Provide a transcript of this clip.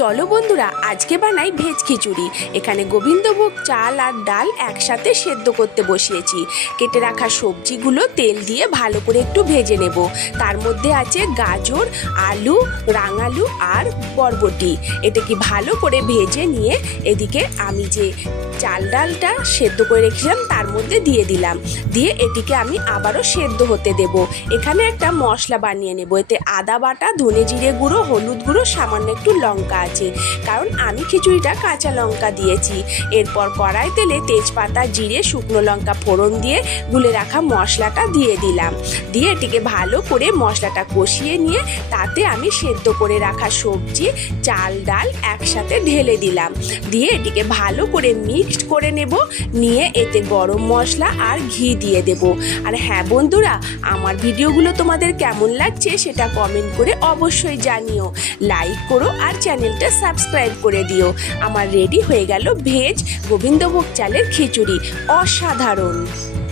চলো বন্ধুরা আজকে বানাই ভেজ খিচুড়ি। এখানে গোবিন্দভোগ চাল আর ডাল একসাথে সেদ্ধ করতে বসিয়েছি। কেটে রাখা সবজিগুলো তেল দিয়ে ভালো করে একটু ভেজে নেব। তার মধ্যে আছে গাজর, আলু, রাঙালু আর বরবটি। এটাকে ভালো করে ভেজে নিয়ে এদিকে আমি যে চাল ডালটা সেদ্ধ করে রেখেছিলাম তার মধ্যে দিয়ে দিলাম। দিয়ে এটিকে আমি আবারও সেদ্ধ হতে দেব। এখানে একটা মশলা বানিয়ে নেব। এতে আদা বাটা, ধনে জিরে গুঁড়ো, হলুদ গুঁড়ো, সামান্য একটু লঙ্কা আছে, কারণ আমি খিচুড়িটা কাঁচা লঙ্কা দিয়েছি। এরপর কড়াই তেলে তেজপাতা, জিরে, শুকনো লঙ্কা ফোড়ন দিয়ে গুলে রাখা মশলাটা দিয়ে দিলাম। দিয়ে এটিকে ভালো করে মশলাটা কষিয়ে নিয়ে তাতে আমি সেদ্ধ করে রাখা সবজি, চাল ডাল একসাথে ঢেলে দিলাম। দিয়ে এটিকে ভালো করে মিক্সড করে নেব। নিয়ে এতে গরম মশলা আর ঘি দিয়ে দেব। আর হ্যাঁ বন্ধুরা, আমার ভিডিওগুলো তোমাদের কেমন লাগছে সেটা কমেন্ট করে অবশ্যই জানিও। লাইক করো আর চ্যানেলটা সাবস্ক্রাইব করে দিও। আমার রেডি হয়ে গেল ভেজ গোবিন্দভোগ চালের খিচুড়ি। অসাধারণ।